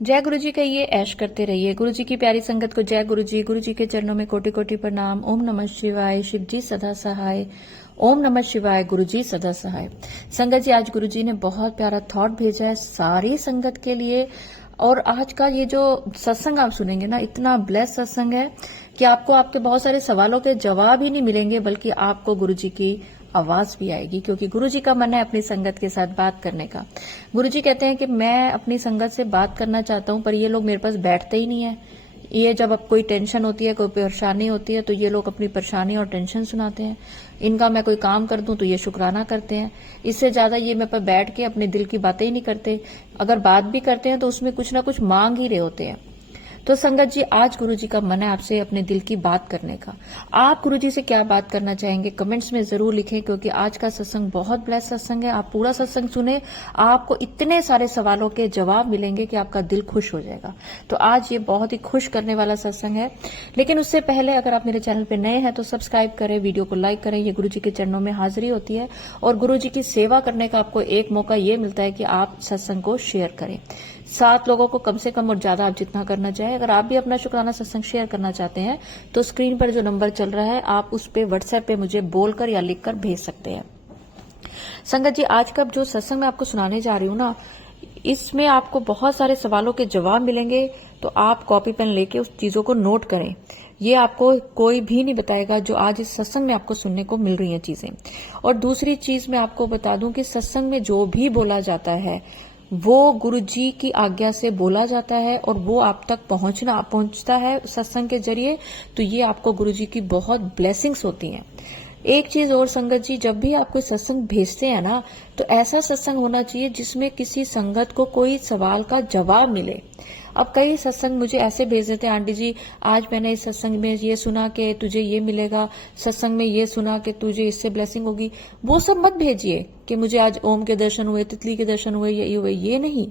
जय गुरु जी कहिए, ऐश करते रहिए। गुरु जी की प्यारी संगत को जय गुरु जी के चरणों में कोटि कोटि प्रणाम। ओम नमः शिवाय, शिव जी सदा सहाय। ओम नमः शिवाय, गुरु जी सदा सहाय। संगत जी, आज गुरु जी ने बहुत प्यारा थॉट भेजा है सारी संगत के लिए। और आज का ये जो सत्संग आप सुनेंगे ना, इतना ब्लेस सत्संग है कि आपको आपके बहुत सारे सवालों के जवाब ही नहीं मिलेंगे, बल्कि आपको गुरु जी की आवाज भी आएगी, क्योंकि गुरु जी का मन है अपनी संगत के साथ बात करने का। गुरु जी कहते हैं कि मैं अपनी संगत से बात करना चाहता हूं, पर ये लोग मेरे पास बैठते ही नहीं है। ये जब अब कोई टेंशन होती है, कोई परेशानी होती है, तो ये लोग अपनी परेशानी और टेंशन सुनाते हैं। इनका मैं कोई काम कर दूं तो ये शुक्राना करते हैं। इससे ज्यादा ये मेरे पर बैठ के अपने दिल की बातें ही नहीं करते। अगर बात भी करते हैं तो उसमें कुछ ना कुछ मांग ही रहे होते हैं। तो संगत जी, आज गुरु जी का मन है आपसे अपने दिल की बात करने का। आप गुरु जी से क्या बात करना चाहेंगे कमेंट्स में जरूर लिखें, क्योंकि आज का सत्संग बहुत ब्लेस सत्संग है। आप पूरा सत्संग सुने, आपको इतने सारे सवालों के जवाब मिलेंगे कि आपका दिल खुश हो जाएगा। तो आज ये बहुत ही खुश करने वाला सत्संग है। लेकिन उससे पहले अगर आप मेरे चैनल पे नए हैं तो सब्सक्राइब करें, वीडियो को लाइक करें। ये गुरु जी के चरणों में हाजिरी होती है, और गुरु जी की सेवा करने का आपको एक मौका ये मिलता है कि आप सत्संग को शेयर करें। 7 लोगों को कम से कम, और ज्यादा आप जितना करना चाहें। अगर आप भी अपना शुक्राना सत्संग शेयर करना चाहते हैं तो स्क्रीन पर जो नंबर चल रहा है, आप उस पे व्हाट्सएप पे मुझे बोलकर या लिखकर भेज सकते हैं। संगत जी, आज का जो सत्संग मैं आपको सुनाने जा रही हूँ ना, इसमें आपको बहुत सारे सवालों के जवाब मिलेंगे। तो आप कॉपी पेन लेके उस चीजों को नोट करें। ये आपको कोई भी नहीं बताएगा जो आज इस सत्संग में आपको सुनने को मिल रही हैं चीजें। और दूसरी चीज मैं आपको बता दूं कि सत्संग में जो भी बोला जाता है वो गुरु जी की आज्ञा से बोला जाता है, और वो आप तक पहुंचता है सत्संग के जरिए। तो ये आपको गुरु जी की बहुत ब्लेसिंग्स होती हैं। एक चीज और संगत जी, जब भी आप कोई सत्संग भेजते हैं ना, तो ऐसा सत्संग होना चाहिए जिसमें किसी संगत को कोई सवाल का जवाब मिले। अब कई सत्संग मुझे ऐसे भेज देते हैं, आंटी जी आज मैंने इस सत्संग में ये सुना कि तुझे ये मिलेगा, सत्संग में ये सुना कि तुझे इससे ब्लेसिंग होगी। वो सब मत भेजिए कि मुझे आज ओम के दर्शन हुए, तितली के दर्शन हुए, ये हुए। ये नहीं।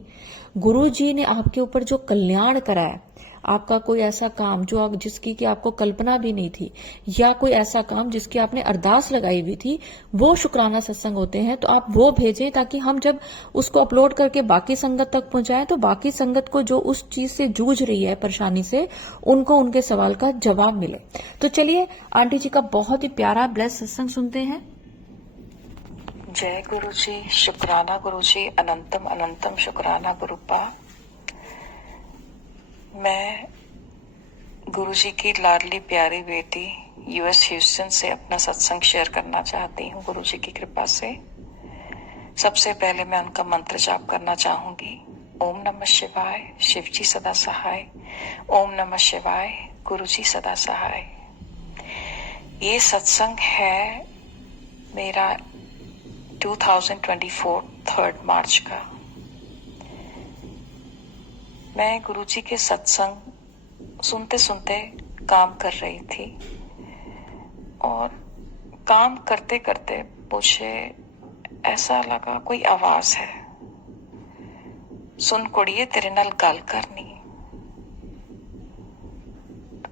गुरु जी ने आपके ऊपर जो कल्याण करा है, आपका कोई ऐसा काम जो जिसकी कि आपको कल्पना भी नहीं थी, या कोई ऐसा काम जिसकी आपने अरदास लगाई हुई थी, वो शुक्राना सत्संग होते हैं। तो आप वो भेजें, ताकि हम जब उसको अपलोड करके बाकी संगत तक पहुंचाएं तो बाकी संगत को जो उस चीज से जूझ रही है, परेशानी से, उनको उनके सवाल का जवाब मिले। तो चलिए आंटी जी का बहुत ही प्यारा ब्लेस सत्संग सुनते हैं। जय गुरु जी, शुक्राना गुरु जी, अनंतम अनंतम शुक्राना गुरुपा। मैं गुरु जी की लाडली प्यारी बेटी यूएस ह्यूस्टन से अपना सत्संग शेयर करना चाहती हूँ गुरु जी की कृपा से। सबसे पहले मैं उनका मंत्र जाप करना चाहूंगी। ओम नमः शिवाय, शिव जी सदा सहाय। ओम नमः शिवाय, गुरु जी सदा सहाय। ये सत्संग है मेरा 2024 3 मार्च का। मैं गुरु जी के सत्संग सुनते सुनते काम कर रही थी, और काम करते करते मुझे ऐसा लगा कोई आवाज है, सुन कुड़िए तेरे नाल गल करनी।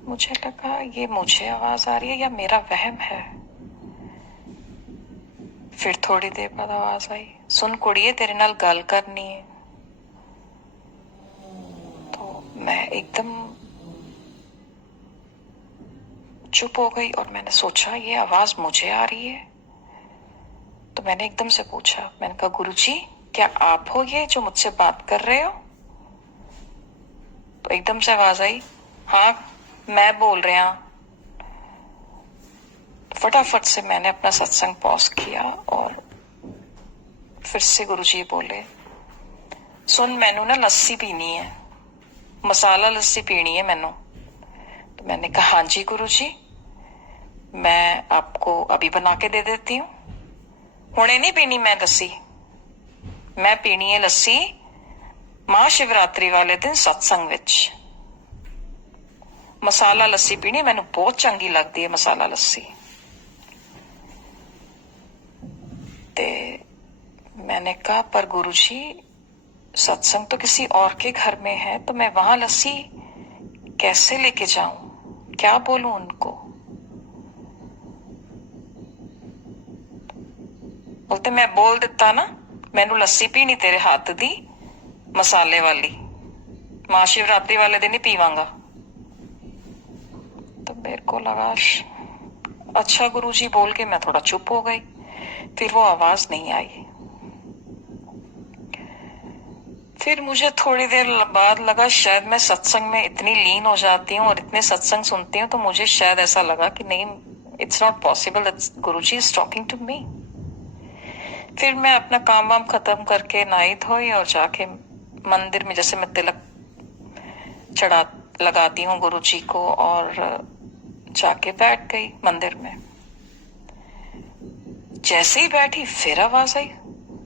मुझे लगा ये मुझे आवाज आ रही है या मेरा वहम है। फिर थोड़ी देर बाद आवाज आई, सुन कुड़िए तेरे नाल गल करनी है। मैं एकदम चुप हो गई, और मैंने सोचा ये आवाज मुझे आ रही है। तो मैंने एकदम से पूछा, मैंने कहा गुरु जी क्या आप हो ये जो मुझसे बात कर रहे हो? तो एकदम से आवाज आई, हाँ मैं बोल रहा। फटाफट से मैंने अपना सत्संग पॉज किया, और फिर से गुरु जी बोले, सुन मैनू ना लस्सी पीनी है, मसाला लस्सी पीनी है मैनू। तो मैंने कहा हाँ जी गुरु जी, मैं आपको अभी बना के दे देती हूँ। हुणे नहीं पीनी मैं लस्सी, मैं पीनी है लस्सी महाशिवरात्रि वाले दिन सत्संग विच। मसाला लस्सी पीनी मैनू बहुत चंगी लगती है, मसाला लस्सी। ते मैंने कहा पर गुरु जी सत्संग तो किसी और के घर में है, तो मैं वहां लस्सी कैसे लेके जाऊं, क्या बोलूं उनको? बोलते मैं बोल दिता ना, मैनू लस्सी पीनी तेरे हाथ दी मसाले वाली। महाशिवरात्रि वाले दिन ही पीवांगा। तो मेरे को लगा अच्छा गुरुजी बोल के मैं थोड़ा चुप हो गई। फिर वो आवाज नहीं आई। फिर मुझे थोड़ी देर बाद लगा शायद मैं सत्संग में इतनी लीन हो जाती हूँ और इतने सत्संग सुनती हूँ, तो मुझे शायद ऐसा लगा कि नहीं, it's not possible that Guruji is talking to me. फिर मैं अपना काम वाम खत्म करके नहाई धोई और जाके मंदिर में जैसे मैं तिलक चढ़ा लगाती हूँ गुरुजी को, और जाके बैठ गई मंदिर में। जैसे ही बैठी फिर आवाज आई,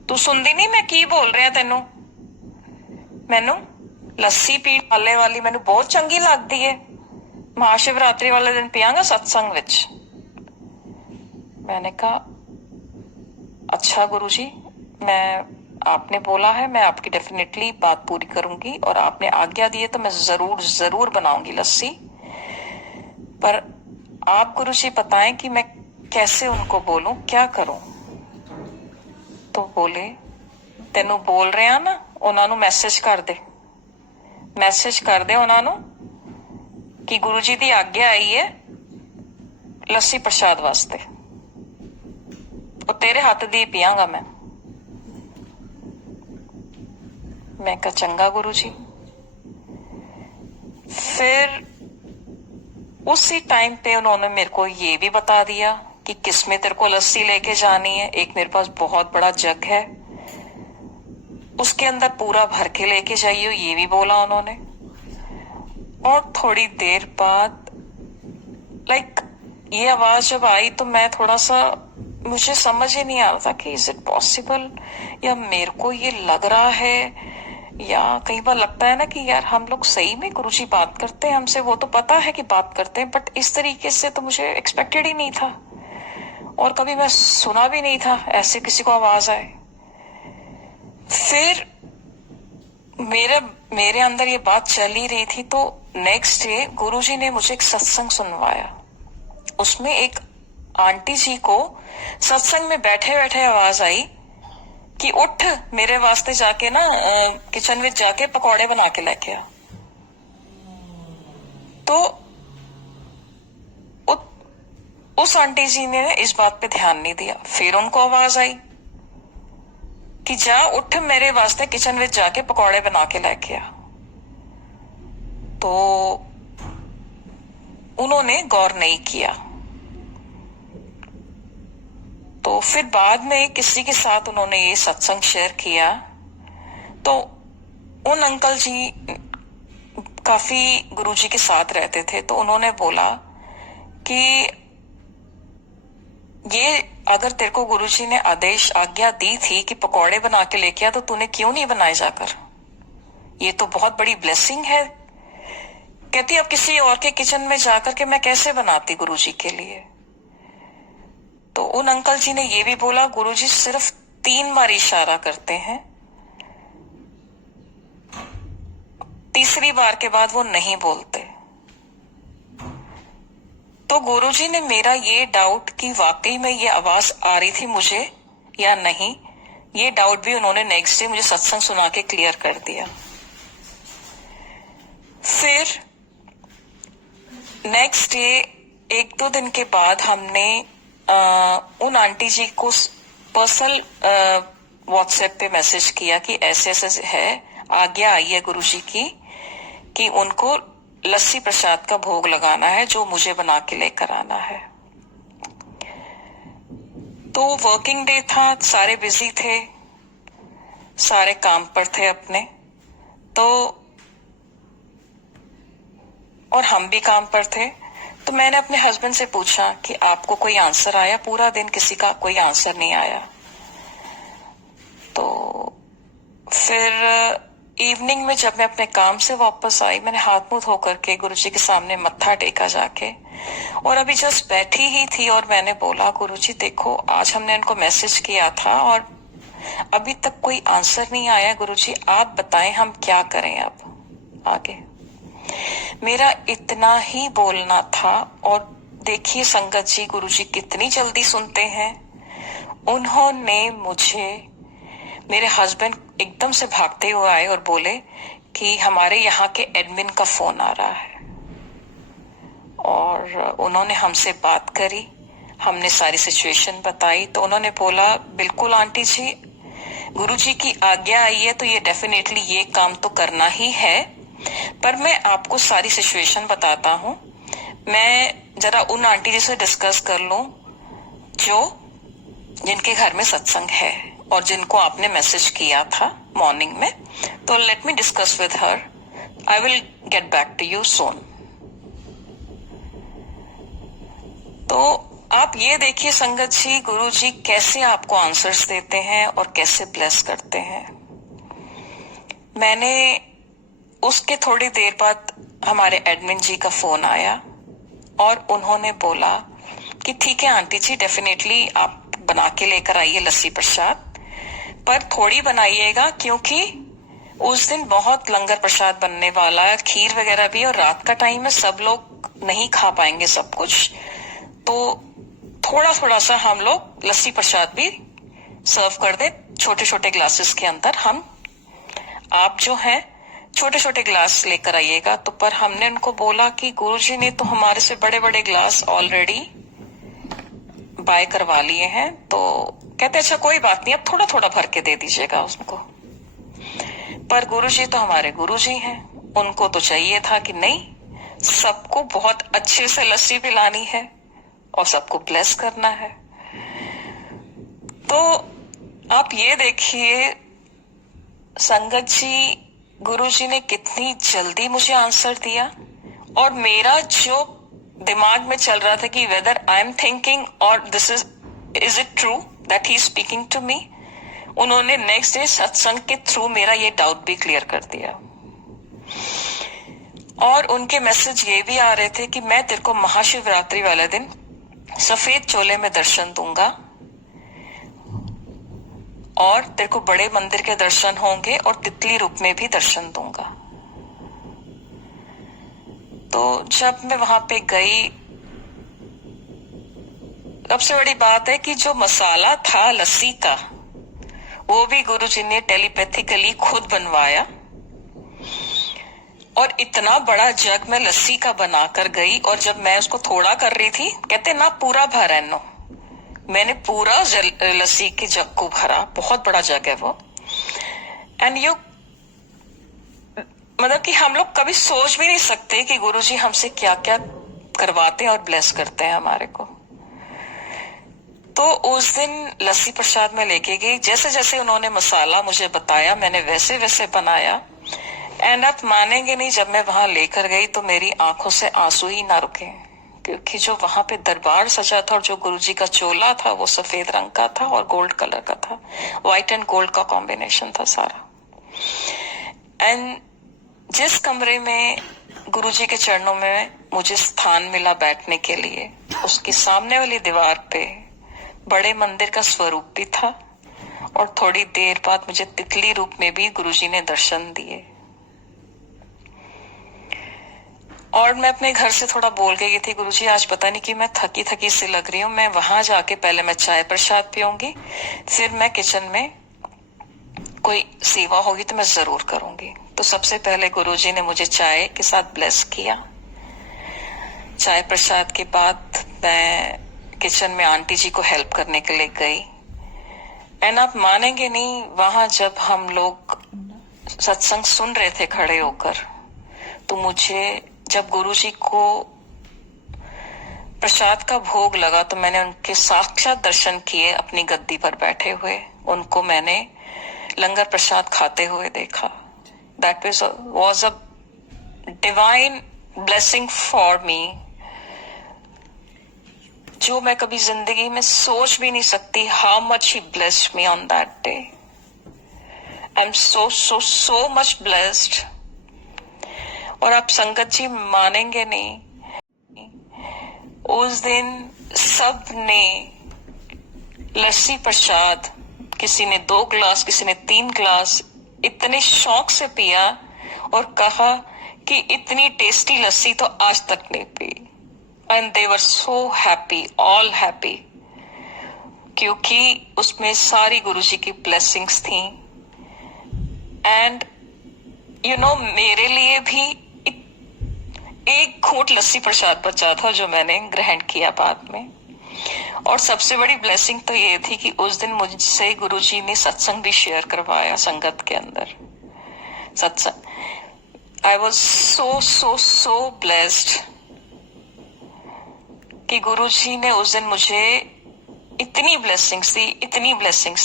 तू सुनदी नहीं मैं की बोल रहा तेनू? मैनू लस्सी पीण वाली मैनू बहुत चंगी लगती है, महाशिवरात्रि वाले दिन पियांगा सत्संग विच। मैंने कहा अच्छा गुरुजी, मैं आपने बोला है, मैं आपकी डेफिनेटली बात पूरी करूंगी, और आपने आज्ञा दी है तो मैं जरूर बनाऊंगी लस्सी। पर आप गुरुजी बताएं कि मैं कैसे उनको बोलूं, क्या करूं? तो बोले तेनू बोल रहा ना, उन्होंने मैसेज कर दे उन्होंने कि गुरुजी दी आज्ञा आई है लस्सी प्रसाद वास्ते, वो तेरे हाथ दी पियांगा मैं कहा चंगा गुरुजी। फिर उसी टाइम पे उन्होंने मेरे को ये भी बता दिया कि किसमें तेरे को लस्सी लेके जानी है। एक मेरे पास बहुत बड़ा जग है, उसके अंदर पूरा भर के लेके जाइए, ये भी बोला उन्होंने। और थोड़ी देर बाद ये आवाज जब आई तो मैं थोड़ा सा, मुझे समझ ही नहीं आ रहा था कि इज इट पॉसिबल, या मेरे को ये लग रहा है, या कई बार लगता है ना कि यार हम लोग सही में गुरुजी बात करते हैं हमसे, वो तो पता है कि बात करते हैं, बट इस तरीके से तो मुझे एक्सपेक्टेड ही नहीं था, और कभी मैं सुना भी नहीं था ऐसे किसी को आवाज आए। फिर मेरे अंदर ये बात चल ही रही थी, तो नेक्स्ट डे गुरुजी ने मुझे एक सत्संग सुनवाया। उसमें एक आंटी जी को सत्संग में बैठे बैठे आवाज आई कि उठ मेरे वास्ते जाके ना किचन में जाके पकौड़े बना के लेके आ। तो उस आंटी जी ने इस बात पे ध्यान नहीं दिया। फिर उनको आवाज आई कि जा उठ मेरे वास्ते किचन में जाके पकौड़े बना के लेके आ। तो उन्होंने गौर नहीं किया। तो फिर बाद में किसी के साथ उन्होंने ये सत्संग शेयर किया, तो उन अंकल जी काफी गुरुजी के साथ रहते थे, तो उन्होंने बोला कि ये अगर तेरे को गुरुजी ने आज्ञा दी थी कि पकौड़े बना के लेके आ, तो तूने क्यों नहीं बनाए जाकर? ये तो बहुत बड़ी ब्लेसिंग है। कहती अब किसी और के किचन में जाकर के मैं कैसे बनाती गुरुजी के लिए? तो उन अंकल जी ने ये भी बोला गुरुजी सिर्फ 3 बार इशारा करते हैं, तीसरी बार के बाद वो नहीं बोलते। तो गुरुजी ने मेरा ये डाउट कि वाकई में ये आवाज आ रही थी मुझे या नहीं, ये डाउट भी उन्होंने नेक्स्ट डे मुझे सत्संग सुना के क्लियर कर दिया। फिर नेक्स्ट डे 1-2 दिन के बाद हमने उन आंटी जी को पर्सनल व्हाट्सएप पे मैसेज किया कि ऐसे ऐसे है, आज्ञा आई है गुरुजी की कि उनको लस्सी प्रसाद का भोग लगाना है जो मुझे बना के लेकर आना है। तो वर्किंग डे था, सारे बिजी थे, सारे काम पर थे अपने, तो और हम भी काम पर थे। तो मैंने अपने हस्बैंड से पूछा कि आपको कोई आंसर आया? पूरा दिन किसी का कोई आंसर नहीं आया। तो फिर इवनिंग में जब मैं अपने काम से वापस आई, मैंने हाथ मुंह धो करके गुरुजी के सामने मत्था टेका जाके, और अभी जस्ट बैठी ही थी और मैंने बोला गुरुजी देखो आज हमने इनको मैसेज किया था और अभी तक कोई आंसर नहीं आया। गुरुजी आप बताएं हम क्या करें अब आगे? मेरा इतना ही बोलना था। और देखिए संगत जी, गुरुजी कितनी जल्दी सुनते हैं। उन्होंने मुझे, मेरे हस्बैंड एकदम से भागते हुए आए और बोले कि हमारे यहाँ के एडमिन का फोन आ रहा है और उन्होंने हमसे बात करी, हमने सारी सिचुएशन बताई। तो उन्होंने बोला बिल्कुल आंटी जी, गुरुजी की आज्ञा आई है तो ये डेफिनेटली ये काम तो करना ही है, पर मैं आपको सारी सिचुएशन बताता हूँ। मैं जरा उन आंटी जी से डिस्कस कर लूं जो जिनके घर में सत्संग है और जिनको आपने मैसेज किया था मॉर्निंग में, तो let me discuss with her, I will get back to you soon. तो आप ये देखिए संगत जी, गुरु जी कैसे आपको आंसर्स देते हैं और कैसे ब्लेस करते हैं। मैंने उसके थोड़ी देर बाद हमारे एडमिन जी का फोन आया और उन्होंने बोला कि ठीक है आंटी जी, डेफिनेटली आप बना के लेकर आइए लस्सी प्रसाद, पर थोड़ी बनाइएगा क्योंकि उस दिन बहुत लंगर प्रसाद बनने वाला है, खीर वगैरह भी, और रात का टाइम है, सब लोग नहीं खा पाएंगे सब कुछ, तो थोड़ा थोड़ा सा हम लोग लस्सी प्रसाद भी सर्व कर दे छोटे छोटे ग्लासेस के अंदर। हम आप जो हैं छोटे छोटे ग्लास लेकर आइएगा। तो पर हमने उनको बोला कि गुरुजी ने तो हमारे से बड़े बड़े ग्लास ऑलरेडी बाय करवा लिए हैं, तो कहते अच्छा कोई बात नहीं, अब थोड़ा थोड़ा भर के दे दीजिएगा उसको। पर गुरुजी तो हमारे गुरुजी हैं, उनको तो चाहिए था कि नहीं, सबको बहुत अच्छे से लस्सी पिलानी है और सबको ब्लेस करना है। तो आप ये देखिए संगत जी, गुरुजी ने कितनी जल्दी मुझे आंसर दिया, और मेरा जो दिमाग में चल रहा था कि वेदर आई एम थिंकिंग और this is it true that he speaking to me, उन्होंने नेक्स्ट डे सत्संग के थ्रू मेरा ये डाउट भी क्लियर कर दिया। और उनके मैसेज ये भी आ रहे थे कि मैं तेरे को महाशिवरात्रि वाले दिन सफेद चोले में दर्शन दूंगा और तेरे को बड़े मंदिर के दर्शन होंगे और तितली रूप में भी दर्शन दूंगा। तो जब मैं वहां पे गई, सबसे बड़ी बात है कि जो मसाला था लस्सी का, वो भी गुरुजी ने टेलीपैथिकली खुद बनवाया, और इतना बड़ा जग में लस्सी का बनाकर गई। और जब मैं उसको थोड़ा कर रही थी, कहते ना पूरा भरा नो, मैंने पूरा लस्सी के जग को भरा, बहुत बड़ा जग है वो। एंड यू मतलब कि हम लोग कभी सोच भी नहीं सकते कि गुरुजी हमसे क्या क्या करवाते हैं और ब्लेस करते हैं हमारे को। तो उस दिन लस्सी प्रसाद में लेके गई, जैसे जैसे उन्होंने मसाला मुझे बताया मैंने वैसे वैसे बनाया। एंड आप मानेंगे नहीं, जब मैं वहां लेकर गई तो मेरी आंखों से आंसू ही ना रुके, क्योंकि जो वहां पे दरबार सजा था और जो गुरुजी का चोला था वो सफेद रंग का था और गोल्ड कलर का था, व्हाइट एंड गोल्ड का कॉम्बिनेशन था सारा। एंड जिस कमरे में गुरुजी के चरणों में मुझे स्थान मिला बैठने के लिए, उसके सामने वाली दीवार पे बड़े मंदिर का स्वरूप भी था, और थोड़ी देर बाद मुझे तितली रूप में भी गुरुजी ने दर्शन दिए। और मैं अपने घर से थोड़ा बोल गई थी, गुरुजी आज पता नहीं कि मैं थकी थकी सी लग रही हूँ, मैं वहां जाके पहले मैं चाय प्रसाद पीऊंगी, फिर मैं किचन में कोई सेवा होगी तो मैं जरूर करूंगी। तो सबसे पहले गुरुजी ने मुझे चाय के साथ ब्लेस किया। चाय प्रसाद के बाद मैं किचन में आंटी जी को हेल्प करने के लिए गई। एंड आप मानेंगे नहीं, वहां जब हम लोग सत्संग सुन रहे थे खड़े होकर, तो मुझे जब गुरुजी को प्रसाद का भोग लगा तो मैंने उनके साक्षात दर्शन किए अपनी गद्दी पर बैठे हुए, उनको मैंने लंगर प्रसाद खाते हुए देखा। That was a divine blessing for me, जो मैं कभी जिंदगी में सोच भी नहीं सकती। How much he blessed me on that day. I am so so so much blessed. और आप संगत जी मानेंगे नहीं, उस दिन सब ने लस्सी प्रसाद, किसी ने 2 ग्लास, किसी ने 3 ग्लास, इतने शौक से पिया और कहा कि इतनी टेस्टी लस्सी तो आज तक नहीं P. And they were so happy, all happy, क्योंकि उसमें सारी गुरुजी की ब्लेसिंग्स थी। एंड मेरे लिए भी एक घूंट लस्सी प्रसाद बचा था जो मैंने ग्रहण किया बाद में। और सबसे बड़ी ब्लेसिंग तो ये थी कि उस दिन मुझसे गुरुजी ने सत्संग भी शेयर करवाया संगत के अंदर। सत्संग आई वॉज सो ब्लेस्ड कि गुरुजी ने उस दिन मुझे इतनी ब्लेसिंग्स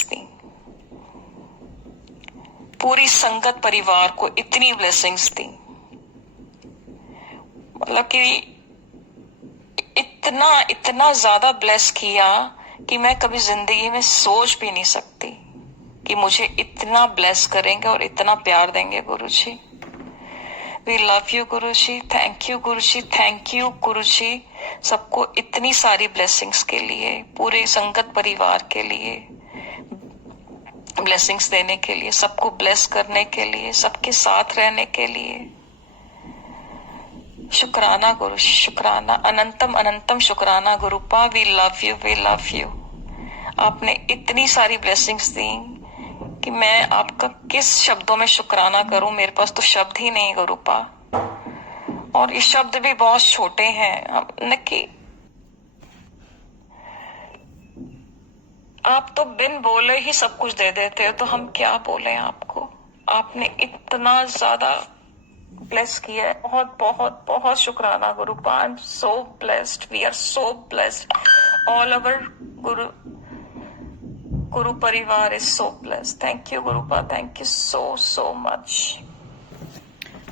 दी, पूरी संगत परिवार को इतनी ब्लेसिंग्स दी, मतलब कि इतना ज्यादा ब्लेस किया कि मैं कभी जिंदगी में सोच भी नहीं सकती कि मुझे इतना ब्लेस करेंगे और इतना प्यार देंगे Guruji. We love you Guruji, thank you Guruji, thank you Guruji सबको इतनी सारी ब्लेसिंग्स के लिए, पूरे संगत परिवार के लिए ब्लेसिंग्स देने के लिए, सबको ब्लेस करने के लिए, सबके साथ रहने के लिए। शुक्राना गुरु, शुक्राना, अनंतम अनंतम शुक्राना Gurupa. We love you, we love you. आपने इतनी सारी ब्लेसिंग्स दी कि मैं आपका किस शब्दों में शुक्राना करूं, मेरे पास तो शब्द ही नहीं गुरुपा। और ये शब्द भी बहुत छोटे हैं कि आप तो बिन बोले ही सब कुछ दे देते हो, तो हम क्या बोले आपको। आपने इतना ज्यादा ब्लेस किया है, बहुत बहुत बहुत शुक्राना Gurupa. I am so blessed, we are so blessed, all over Guru Parivar is so blessed. Thank you Gurupa, thank you so much.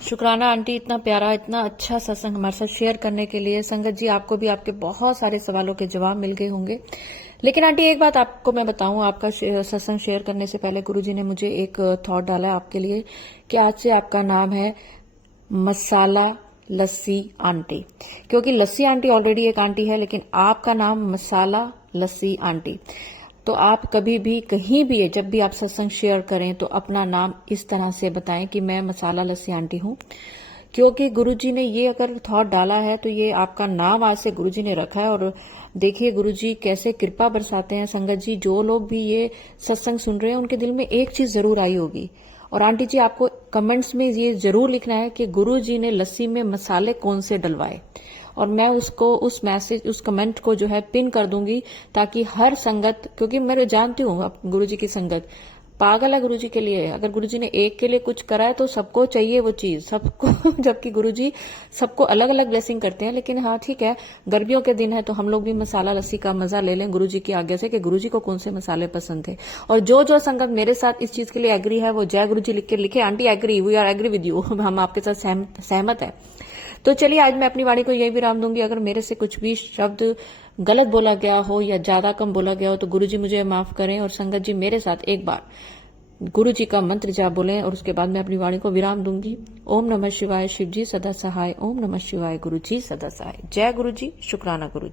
शुक्राना आंटी, इतना प्यारा, इतना अच्छा सत्संग हमारे साथ शेयर करने के लिए। संगत जी, आपको भी आपके बहुत सारे सवालों के जवाब मिल गए होंगे। लेकिन आंटी एक बात आपको मैं बताऊं, आपका सत्संग शेयर करने से पहले गुरुजी ने मुझे एक थॉट डाला है आपके लिए कि आज से आपका नाम है मसाला लस्सी आंटी, क्योंकि लस्सी आंटी ऑलरेडी एक आंटी है, लेकिन आपका नाम मसाला लस्सी आंटी। तो आप कभी भी कहीं भी जब भी आप सत्संग शेयर करें तो अपना नाम इस तरह से बताएं कि मैं मसाला लस्सी आंटी हूं, क्योंकि गुरुजी ने ये अगर थॉट डाला है तो ये आपका नाम आज से गुरुजी ने रखा है। और देखिए गुरुजी कैसे कृपा बरसाते हैं। संगत जी, जो लोग भी ये सत्संग सुन रहे हैं उनके दिल में एक चीज जरूर आई होगी, और आंटी जी आपको कमेंट्स में ये जरूर लिखना है कि गुरुजी ने लस्सी में मसाले कौन से डलवाए, और मैं उसको उस कमेंट को जो है पिन कर दूंगी, ताकि हर संगत, क्योंकि मैं जानती हूँ गुरुजी की संगत पागल है गुरुजी के लिए। अगर गुरुजी ने एक के लिए कुछ करा है तो सबको चाहिए वो चीज, सबको जबकि गुरुजी सबको अलग अलग ब्लेसिंग करते हैं। लेकिन हाँ ठीक है, गर्मियों के दिन है तो हम लोग भी मसाला लस्सी का मजा ले लें गुरुजी की आज्ञा से कि गुरुजी को कौन से मसाले पसंद थे। और जो जो संगत मेरे साथ इस चीज के लिए एग्री है वो जय गुरुजी लिख के लिखे। Aunty agree, we are agree with you, हम आपके साथ सहमत है। तो चलिए आज मैं अपनी वाणी को यही विराम दूंगी। अगर मेरे से कुछ भी शब्द गलत बोला गया हो या ज्यादा कम बोला गया हो तो गुरुजी मुझे माफ करें। और संगत जी मेरे साथ एक बार गुरुजी का मंत्र जाप बोलें और उसके बाद मैं अपनी वाणी को विराम दूंगी। ओम नमः शिवाय, शिव जी सदा सहाय। ओम नमः शिवाय, गुरु जी सदा सहाय। जय गुरु जी, शुक्राना गुरु जी।